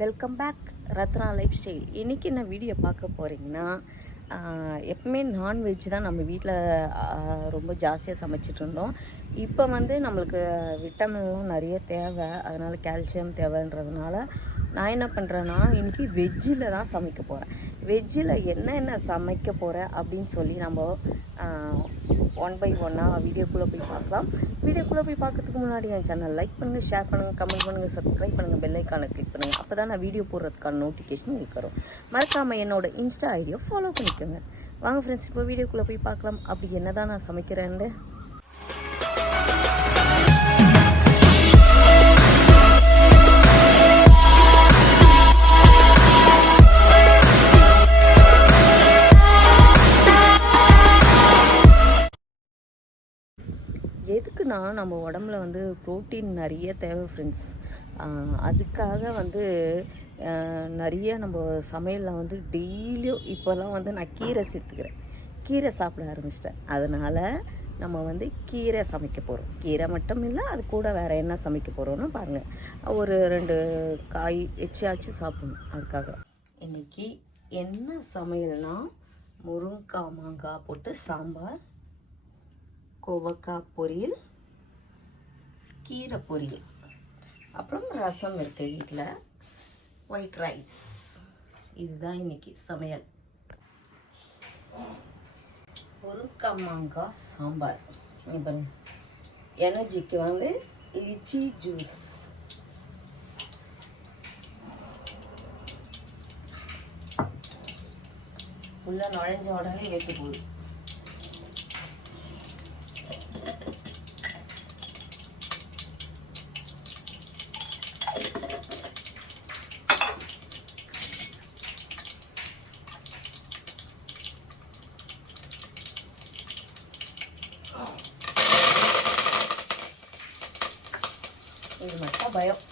Welcome back Ratna lifestyle. இன்றைக்கி என்ன video பார்க்க போகிறீங்கன்னா, எப்பவுமே நான்வெஜ் தான் நம்ம வீட்டில் ரொம்ப ஜாஸ்தியாக சமைச்சிட்டு இருந்தோம். இப்போ நம்மளுக்கு விட்டமின்லாம் நிறைய தேவை, அதனால் கால்சியம் தேவைன்றதுனால நான் என்ன பண்ணுறேன்னா, இன்றைக்கி வெஜ்ஜில் தான் சமைக்க போகிறேன். வெஜ்ஜில் என்னென்ன சமைக்க போகிறேன் அப்படின்னு சொல்லி நம்ம ஒன் பை ஒன்னாக வீடியோக்குள்ளே போய் பார்க்கலாம். வீடியோக்குள்ளே போய் பார்க்கறதுக்கு முன்னாடி என் சேனல் லைக் பண்ணுங்கள், ஷேர் பண்ணுங்கள், கமெண்ட் பண்ணுங்கள், சப்ஸ்கிரைப் பண்ணுங்கள், பெல் ஐக்கானை கிளிக் பண்ணுங்கள். அப்போ தான் நான் வீடியோ போடுறதுக்கான நோட்டிஃபிகேஷன் உங்களுக்கு வரும். மறக்காமல் என்னோட இன்ஸ்டா ஐடியை ஃபாலோ பண்ணிக்கோங்க. வாங்க ஃப்ரெண்ட்ஸ், இப்போ வீடியோக்குள்ளே போய் பார்க்கலாம். அப்படி என்ன தான் நான் சமைக்கிறேன்னு. எதுக்குன்னா, நம்ம உடம்புல ப்ரோட்டீன் நிறைய தேவை ஃப்ரெண்ட்ஸ். அதுக்காக நிறைய நம்ம சமையலில் டெய்லியும் இப்போல்லாம் நான் கீரை சேர்த்துக்கிறேன். கீரை சாப்பிட ஆரம்பிச்சிட்டேன். அதனால் நம்ம கீரை சமைக்க போகிறோம். கீரை மட்டும் இல்லை, அது கூட வேறு என்ன சமைக்க போகிறோன்னு பாருங்கள். ஒரு 2 காய் வச்சாச்சு சாப்பிடணும். அதுக்காக இன்றைக்கி என்ன சமையல்னால், முருங்கைக்காய் மாங்காய் போட்டு சாம்பார், கோவக்காய் பொரியல், கீரை பொரியல், அப்புறம் ரசம் இருக்குது வீட்டில், ஒயிட் ரைஸ். இதுதான் இன்றைக்கி சமையல். முருங்கைக்காய் மாங்காய் சாம்பார். இப்போ எனர்ஜிக்கு லிச்சி ஜூஸ். உள்ளே நுழைஞ்ச உடனே ஏற்று போகுது. இது மட்டும் பயம்.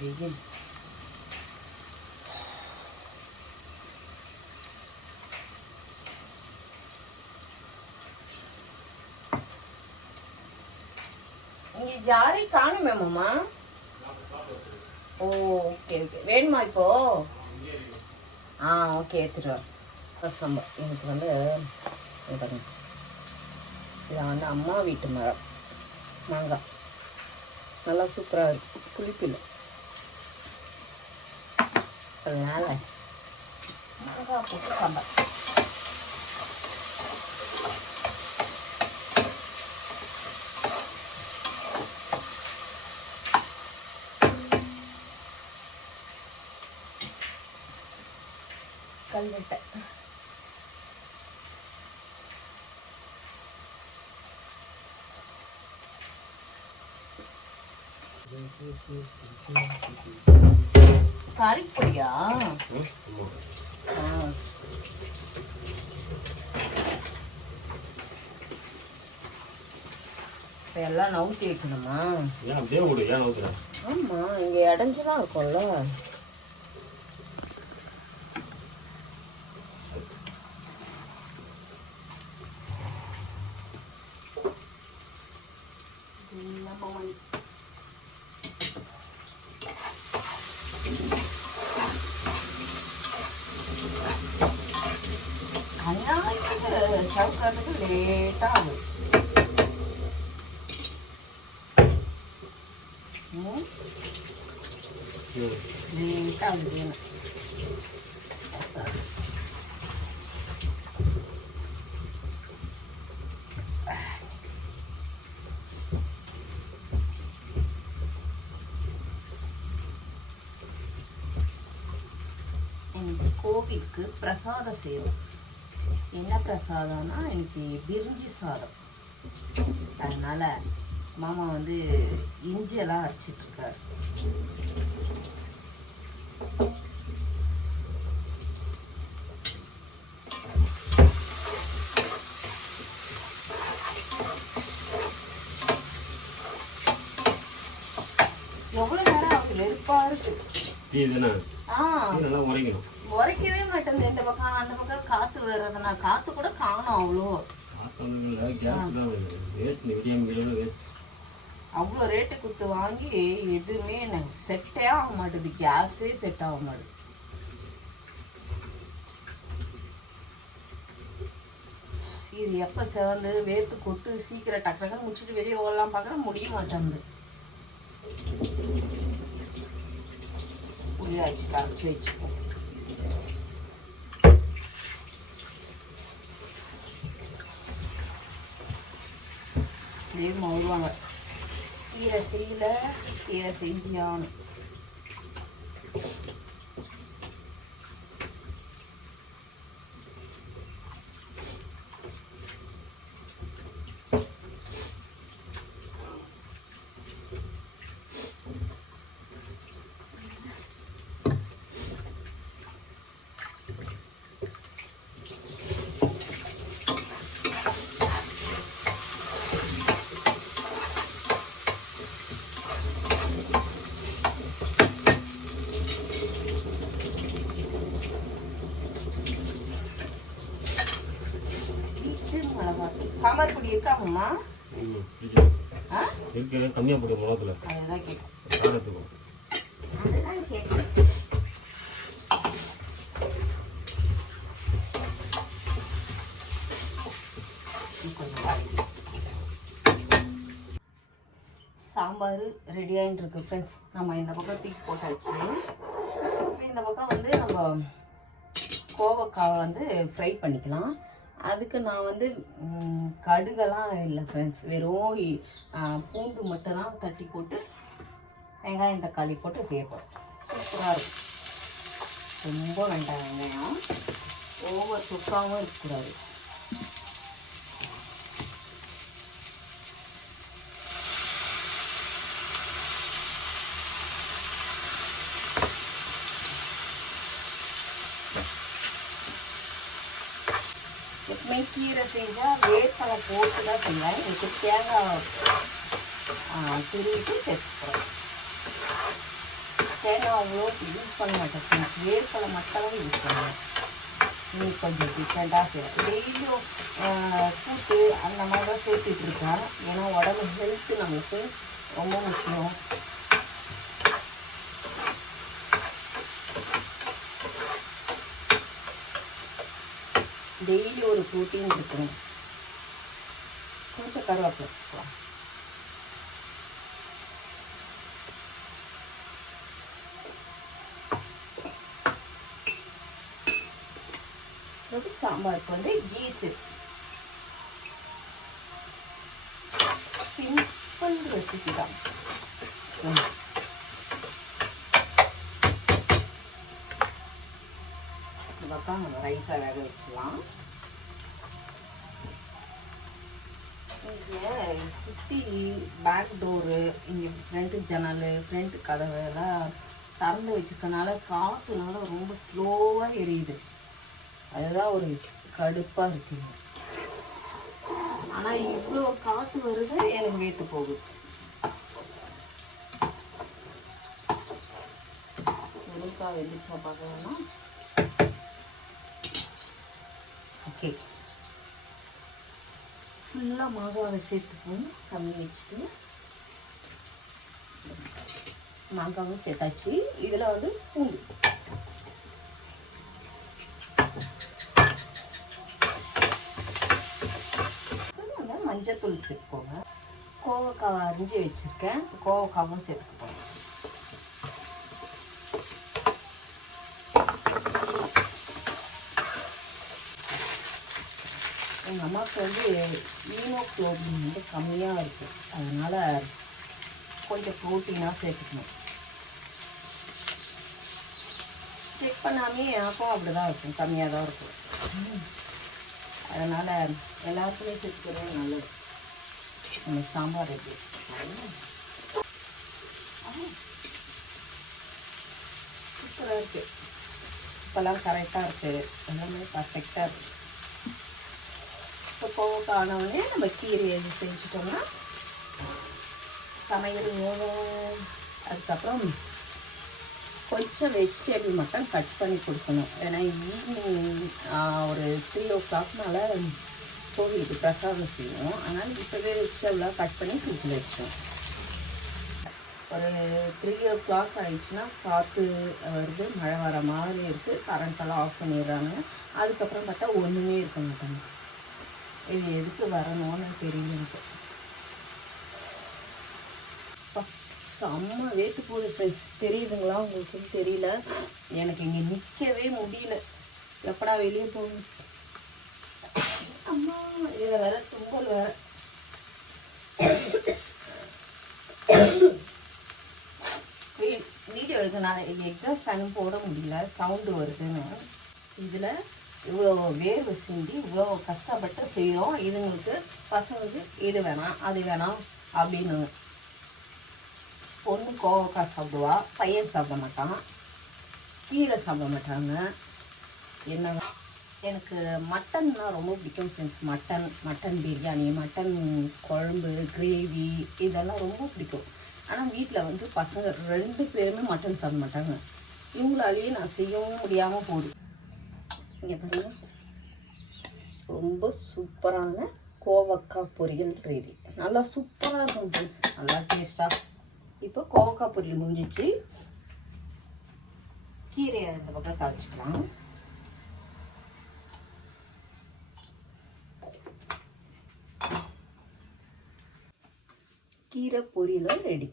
வெயில் இங்கே ஜாரி காணுமே மாமா. ஓ ஓகே ஓகே, வேணுமா இப்போ? ஓகே, எடுத்துட்டு வர. ரசம் எனக்கு பாருங்க, இது அம்மா வீட்டு மரம் மாங்காய். நல்லா சூப்பராக இருக்குது, புளிப்பில்லை. அதனால மாங்காய் போட்டு சாம்பார். கல்வெட்டை காரிப்பொடியா? இப்போ எல்லாம் நவுத்தி வைக்கணுமா? ஆமா, இங்க இடைஞ்சலாம் இருக்கும்ல. சவுக்கிறதுக்கு லேட்டாக ஆகும். லேட்டாக ஆகுது. எனக்கு கோவிலுக்கு பிரசாதம் செய்வோம். என்ன பிரசாதம்னா, எனக்கு பிரிஞ்சி சாதம். அதனால் மாமா வந்து இஞ்சியெல்லாம் அரைச்சிட்ருக்காரு. எவ்வளோ நேரம் ஆகுது, வெறுப்பாக இருக்குது. உரைக்கவே மாட்டேங்குது. இந்த பக்கம் அந்த பக்கம் காற்று வர்றதுனா காற்று கூட காணும். அவ்வளோ ரேட்டு கொடுத்து வாங்கி எதுவுமே எனக்கு செட்டே ஆக மாட்டேது. கேஸே செட் ஆக மாட்டேது. இது எப்போ செவந்து வேர்த்து கொட்டு சீக்கிரம் டக்கு டக்குன்னு முடிச்சுட்டு வெளியே ஓடலாம் பார்க்குறேன், முடிய மாட்டேங்குது. புளியாச்சு கரைச்சி வச்சுப்போம். வருவாங்க கீரை செய்யல, கீரை செஞ்சியானு. சாம்பார் பொடி இருக்காங்கம்மா? கம்மியாக போடுவோம் மிளகாத்துல. அதுதான் கேட்டேன். சாம்பார் ரெடி ஆகிட்டு இருக்கு ஃப்ரெண்ட்ஸ். நம்ம இந்த பக்கம் தூக்கி போட்டாச்சு. இந்த பக்கம் வந்து நம்ம கோவக்காவை வந்து ஃப்ரை பண்ணிக்கலாம். அதுக்கு நான் வந்து கடுகெல்லாம் இல்லை ஃப்ரெண்ட்ஸ், வெறும் பூண்டு மட்டும் தான் தட்டி போட்டு வெங்காயம் தக்காளி போட்டு செய்யப்போம். சூப்பராக இருக்கும். ரொம்ப வேண்டாம் வெங்காயம், ஓவர் சுக்காவும் இருக்கக்கூடாது. எப்பவுமே கீரை செஞ்சால் வேர்க்கடலை போட்டு தான் செய்வேன். இதுக்கு தேங்காய் துருவிட்டு சேர்த்துக்கிறேன். தேங்காய் அவ்வளோ யூஸ் பண்ண மாட்டேன், வேர்க்கடலை மட்டும் யூஸ் பண்ணுவேன். இன்னும் கொஞ்சம் டிஃப்ரெண்ட்டாக செய்வேன். டெய்லியும் கூட்டு அந்த மாதிரி தான் சேர்த்துட்டு இருக்கேன். ஏன்னா உடம்பு ஹெல்த்து நமக்கு ரொம்ப முக்கியம். டெய்லி ஒரு ப்ரோட்டீன் இருக்கணும். கொஞ்சம் கருவேப்பிலை போட்டுக்கலாம். சாம்பாருக்கு வந்து கீஸு சிம்பிள் ரெசிபி தான். இந்த பக்கம் நம்ம ரைஸாக வேக வச்சுக்கலாம். இங்கே சுற்றி பேக் டோரு, இங்கே ஃப்ரண்ட்டு ஜன்னல், ஃப்ரண்ட் கதவு எல்லாம் திறந்து வச்சுக்கனால காற்றுனால ரொம்ப ஸ்லோவாக எரியுது. அதுதான் ஒரு கடுப்பாக இருக்குங்க. ஆனால் இவ்வளோ காற்று வருது, எனக்கு வேத்து போகுது. முழுக்காய் வெந்துச்சா பார்க்கலாம்னா ஓகே. ஃபுல்லாக மாங்காவை சேர்த்துப்போம். கம்மி வச்சுட்டு மாங்காவும் சேர்த்தாச்சு. இதில் வந்து பூண்டு, மஞ்சத்தூள் சேர்த்துக்கோங்க. கோவக்காவை அரிஞ்சு வச்சுருக்கேன், கோவக்காவும் சேர்த்துக்கோங்க. எங்கள் அம்மாவுக்கு வந்து ஹீமோகுளோபின் வந்து கம்மியாக இருக்குது. அதனால் கொஞ்சம் ப்ரோட்டீனாக சேர்த்துக்கணும். செக் பண்ணாமே எனக்கும் அப்படி தான் இருக்கும், கம்மியாக தான் இருக்கும். அதனால் எல்லாருக்குமே சேர்த்துக்கிறது நல்லது. நம்ம சாம்பார் ரெடி. சூப்பராக இருக்குது. இப்போல்லாம் கரெக்டாக இருக்குது, எல்லாமே பர்ஃபெக்டாக இருக்குது. இப்போ கோவக்க ஆனவுடனே நம்ம கீரை எது செஞ்சுட்டோம்னா சமையல் மூலம். அதுக்கப்புறம் கொஞ்சம் வெஜிடேபிள் மட்டும் கட் பண்ணி கொடுக்கணும். ஏன்னா ஈவினிங் ஒரு 3 o'clock மேலே கோவிலுக்கு பிரசாதம் செய்வோம். அதனால் இப்போவே வெஜிடபிளாக கட் பண்ணி ஃப்ரிட்ஜில் வச்சிடும். ஒரு 3 o'clock ஆயிடுச்சுன்னா காற்று வருது, மழை வர மாதிரி இருக்குது. கரண்ட்டெல்லாம் ஆஃப் பண்ணிடுறாங்க. அதுக்கப்புறம் பார்த்தா ஒன்றுமே இருக்க மாட்டாங்க. இது எதுக்கு வரணும்னு தெரியல எனக்கு. செம்ம வேட்டு போகுது ஃப்ரெண்ட்ஸ். தெரியுதுங்களா உங்களுக்குன்னு தெரியல. எனக்கு இங்கே நிற்கவே முடியல. எப்படா வெளியே போகணும். அம்மா இதில் வேற தும்பல் வேற. வீடியோ எடுக்க நான் எக்ஸாஸ்ட் ஃபேனும் போட முடியல, சவுண்டு வருதுன்னு. இதில் இவ்வளோ வேர்வை சிந்தி இவ்வளோ கஷ்டப்பட்டு செய்கிறோம். இதுங்களுக்கு பசங்களுக்கு இது வேணாம் அது வேணாம் அப்படின்னு. பொண்ணு கோவக்காய் சாப்பிடுவா, பையன் சாப்பிட மாட்டான், கீரை சாப்பிட மாட்டாங்க. என்ன எனக்கு மட்டன்னா ரொம்ப பிடிக்கும் ஃப்ரெண்ட்ஸ். மட்டன் பிரியாணி, மட்டன் குழம்பு, கிரேவி இதெல்லாம் ரொம்ப பிடிக்கும். ஆனால் வீட்டில் பசங்க 2 பேருமே மட்டன் சாப்பிட மாட்டாங்க. இவங்களாலேயே நான் செய்யவும் முடியாமல் போகுது. இங்கே பாருங்க, ரொம்ப சூப்பரான கோவக்காய் பொரியல் ரெடி. நல்லா சூப்பராக இருக்கும் ஃப்ரெண்ட்ஸ், நல்லா டேஸ்ட்டாக. இப்போ கோவக்காய் பொரியல் முடிஞ்சிச்சு. கீரையை இந்த பக்கம் தாளிச்சிக்கலாம். கீரை பொரியலும் ரெடி.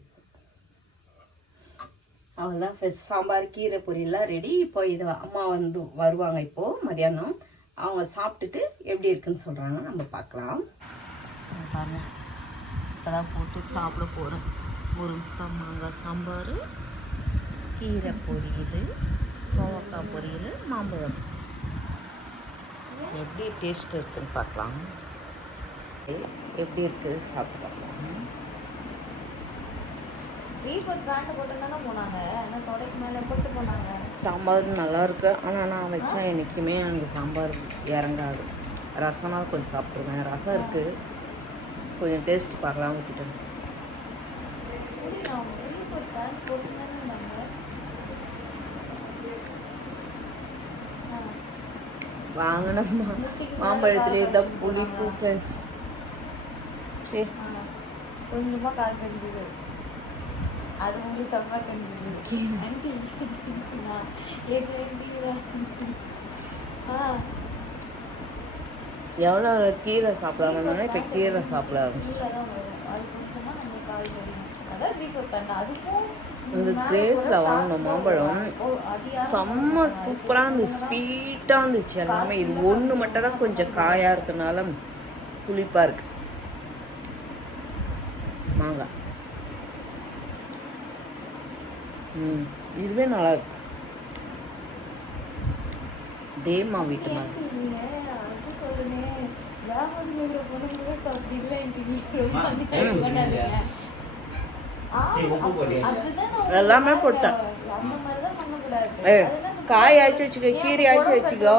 அவ்வளோதான் ஃப்ரெஷ் சாம்பார் கீரை பொரியலாம் ரெடி. இப்போ இது அம்மா வருவாங்க இப்போது மதியானம். அவங்க சாப்பிட்டுட்டு எப்படி இருக்குன்னு சொல்கிறாங்க, நம்ம பார்க்கலாம். பாருங்க, இப்போ தான் போட்டு சாப்பிட போகிறேன். முருங்கைக்காய் மாங்காய் சாம்பார், கீரை பொரியல், கோவக்காய் பொரியல், மாம்பழம். எப்படி டேஸ்ட் இருக்குன்னு பார்க்கலாம். எப்படி இருக்குது சாப்பிட்டு பார்க்கலாம். சாம்பார் நல்லா இருக்கு. ஆனால் நான் வச்சா என்றைக்குமே எனக்கு சாம்பார் இறங்காது. ரசம்னா கொஞ்சம் சாப்பிட்ருவேன். ரசம் இருக்குது, கொஞ்சம் டேஸ்ட் பார்க்கலாம் உங்ககிட்ட. வாங்கின மாம்பழத்துலேயே தான் புளிப்பு ஃப்ரெண்ட்ஸ். சரி, கொஞ்சமாக கால் கண்டிது. அது வந்து தப்பா கண்டிது. எவ்வளோ கீரை சாப்பிடாங்கன்னா இப்போ கீரை சாப்பிட ஆரம்பிச்சு. இந்த கிரேஸில் வாங்கின மாம்பழம் செம்ம சூப்பராக இருந்துச்சு, ஸ்வீட்டாக இருந்துச்சு எல்லாமே. இது ஒன்று மட்டும் தான் கொஞ்சம் காயாக இருக்கிறதுனால புளிப்பாக இருக்கு. மாங்காய் இதுவே நல்லா இருக்கு. டேமா வீட்டு மாதிரி. எல்லாமே போட்டேன். காய் ஆச்சு வச்சுக்கோ, கீரை ஆச்சு வச்சுக்கோ,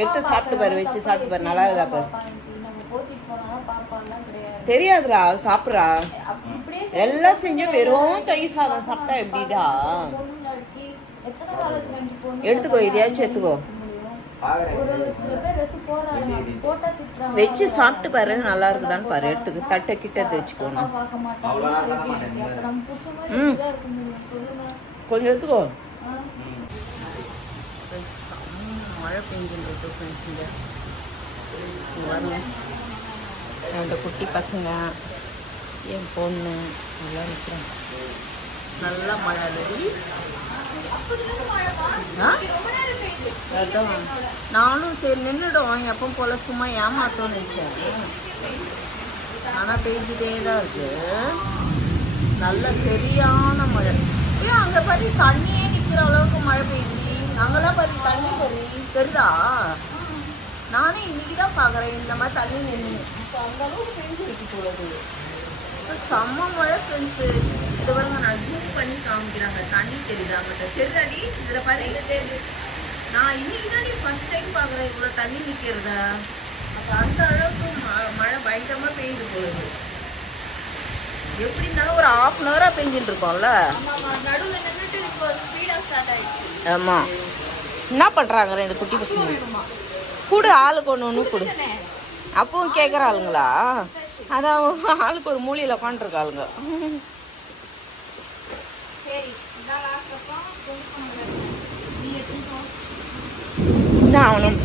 எடுத்து சாப்பிட்டு பாரு, வச்சு சாப்பிட்டு பாரு, நல்லா இருக்கா பாரு. தெரியாதுடா, சாப்பிட்றா. எல்லாம் செஞ்சு வெறும் தயிர் சாதம் சாப்பிட்டா எப்படிடா? எடுத்துக்கோ, இதையாச்சும் எடுத்துக்கோ, வச்சு சாப்பிட்டு பாரு, நல்லா இருக்குதான்னு பாரு. எடுத்துக்கு தட்டை கிட்ட வச்சுக்கோணும். கொஞ்சம் எடுத்துக்கோ. மழை பெஞ்சுட்டு ஃப்ரெண்ட்ஸுங்க என்னோட குட்டி பசங்க, என் பொண்ணு நல்லா இருக்கிறேன். நல்லா மழை அடி. அதான் நானும் சரி நின்றுடும் எப்போ போல சும்மா ஏமாத்தோன்னு நினச்சேன். ஆனால் பெஞ்சிட்டே தான் இருக்கு. நல்ல சரியான மழை. ஏன் அங்கே பாதி தண்ணியே நிற்கிற அளவுக்கு மழை பெய்யுது. அங்கெல்லாம் பாதி தண்ணி பெருதா. நானே இன்னைக்கு தான் பார்க்குறேன் இந்த மாதிரி தண்ணி நின்று. இப்போ அந்த அளவுக்கு பெஞ்சு இருக்கு போகுது. செம்ம மழை ஃப்ரெண்ட்ஸு. இது பாருங்க, நான் ஜூம் பண்ணி காமிக்கிறாங்க. தண்ணி தெரியுதா மட்டும் சரிதாடி? இதில் பாரு, நான் இன்னைக்கு தானே ஃபர்ஸ்ட் டைம் பார்க்குறேன் இவ்வளோ தண்ணி நிற்கிறத. அப்போ அந்த அளவுக்கு மழை பயங்கரமாக பெய்யுது போகுது. எப்படி இருந்தாலும் ஒரு 1/2 அன் ஹவராக பெஞ்சிட்டு இருக்கோம்ல. ஆமாம். என்ன பண்ணுறாங்க 2 குட்டி பசங்க? கூடு ஆளுக்கு ஒன்று கொடு. அப்பவும் கேட்குற ஆளுங்களா? அதான் ஆளுக்கு ஒரு மூலையில் உட்காந்துருக்காளுங்க. அவனும்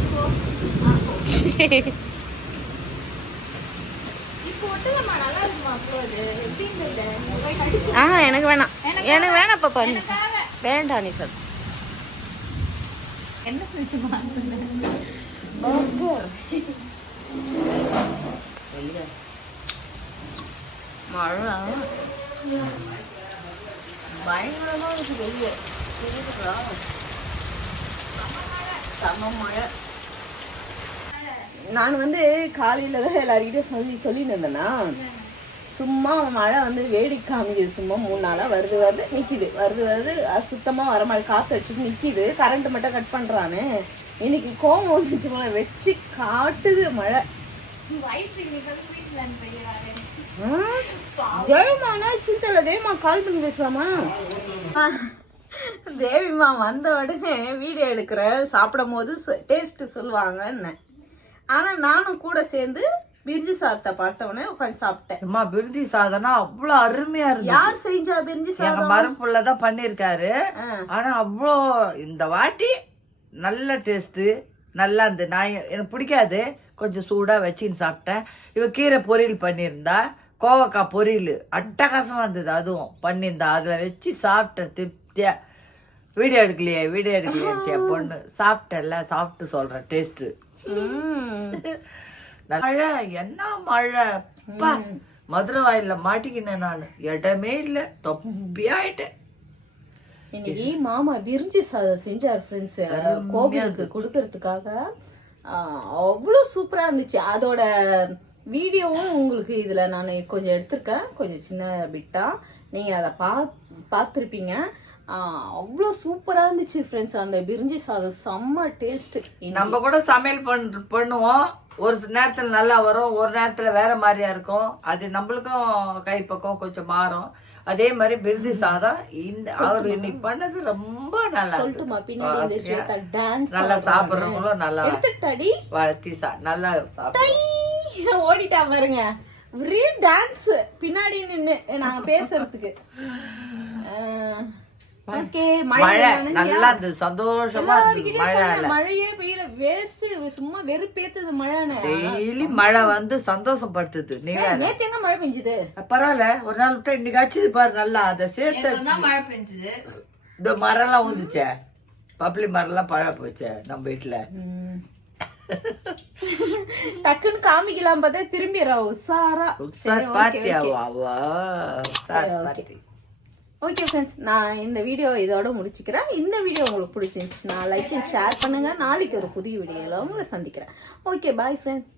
எனக்கு வேணாம், எனக்கு வேணாம் பாப்பா. வேண்டாம் நீ சொல். என்ன ஃப்ரிட்ஜ் மழை பயங்கரமா இருக்கு வெளியே. செம மழை. நான் வந்து காலையில தான் எல்லாருக்கிட்டையும் சொல்லிட்டு இருந்தேன்னா, சும்மா மழை வந்து வேடிக்கை காமிக்குது. சும்மா 3 நாளா வருது நிக்குது, வருது சுத்தமா வர மாதிரி காத்து வச்சுட்டு நிக்குது. கரண்ட் மட்டும் கட் பண்றான்னு இன்னைக்கு கோவம் வந்துச்சு போல, வச்சு காட்டுது மழை. தேவிமா சிந்தல, தேவிமா கால் பண்ணி பேசலாமா? தேவிமா வந்த உடனே வீடியோ எடுக்கிற, சாப்பிடும் போது டேஸ்ட் சொல்லுவாங்கன்னு. ஆனா நானும் கூட சேர்ந்து பிரிஞ்சி சாதத்தை பார்த்தவனே உட்காந்து சாப்பிட்டேன். அம்மா பிரிஞ்சி சாதம்னா அவ்வளோ அருமையா இருக்கு. யார் செஞ்சா பிரிஞ்சி சாதம்? எங்க மருப்புள்ளதான் பண்ணிருக்காரு. ஆனா அவ்வளோ இந்த வாட்டி நல்ல டேஸ்ட். நல்லா இந்த நான் எனக்கு பிடிக்காது, கொஞ்சம் சூடா வச்சுன்னு சாப்பிட்டேன். இவ கீரை பொரியல் பண்ணியிருந்தா, கோவக்காய் பொரியல் அட்டகாசமா இருந்தது. அதுவும் பண்ணியிருந்தா, அதுல வச்சு சாப்பிட்டேன் திருப்தியா. வீடியோ எடுக்கலையே பொண்ணு. சாப்பிட்டேன்ல, சாப்பிட்டு சொல்றேன் டேஸ்ட். மழை என்ன மழை! மதுரை வாயில மாட்டிக்கினேன் நான். இடமே இல்ல, தொப்பியாயிட்டேன். இன்னைக்கு மாமா பிரிஞ்சி சாதம் செஞ்சார் ஃப்ரெண்ட்ஸ், கோவிலுக்கு கொடுக்கறதுக்காக. அவ்வளோ சூப்பரா இருந்துச்சு. அதோட வீடியோவும் உங்களுக்கு இதுல நான் கொஞ்சம் எடுத்திருக்கேன், கொஞ்சம் சின்ன பிட்டா. நீங்க அதை பார்த்துருப்பீங்க. அவ்வளோ சூப்பரா இருந்துச்சு ஃப்ரெண்ட்ஸ். அந்த பிரிஞ்சி சாதம் செம்ம டேஸ்ட். நம்ம கூட சமையல் பண்ணுவோம், ஒரு நேரத்துல நல்லா வரும், ஒரு நேரத்துல வேற மாதிரியா இருக்கும். அது நம்மளுக்கும் கைப்பக்கம் கொஞ்சம் மாறும். அதே மாதிரி பிரிஞ்சி சாதம் இந்த அவர் இன்னைக்கு பண்ணது ரொம்ப நல்லா நல்லா சாப்பிடுறவங்களும் நல்லா நல்லா ஓடிட்டா பாருங்க. ஒரே டான்ஸ் பின்னாடி நின்னு நாங்க பேசுறதுக்கு. மழையே பெய்யல, வேஸ்ட். சும்மா வெறுப்பேத்துது மழைன்னு. டெய்லி மழை வந்து சந்தோஷப்படுத்துது. நேத்து எங்க மழை பெஞ்சுது? பரவாயில்ல, ஒரு நாள் விட்டா இன்னைக்கு அடிச்சது பாரு நல்லா. அதை சேர்த்து மழை பெஞ்சுது. இந்த மரம் எல்லாம் வந்துச்சே, பப்ளி மரம் எல்லாம் பழ போச்சே நம்ம வீட்டுல. டக்குன்னு காமிக்கலாம் பார்த்தா திரும்பி உஷாரா ஓகே ஃப்ரெண்ட்ஸ், நான் இந்த வீடியோ இதோட முடிச்சுக்கிறேன். இந்த வீடியோ உங்களுக்கு பிடிச்சிருந்துச்சுன்னா லைக் அண்ட் ஷேர் பண்ணுங்க. நாளைக்கு ஒரு புதிய வீடியோல உங்களை சந்திக்கிறேன். Okay, bye friends.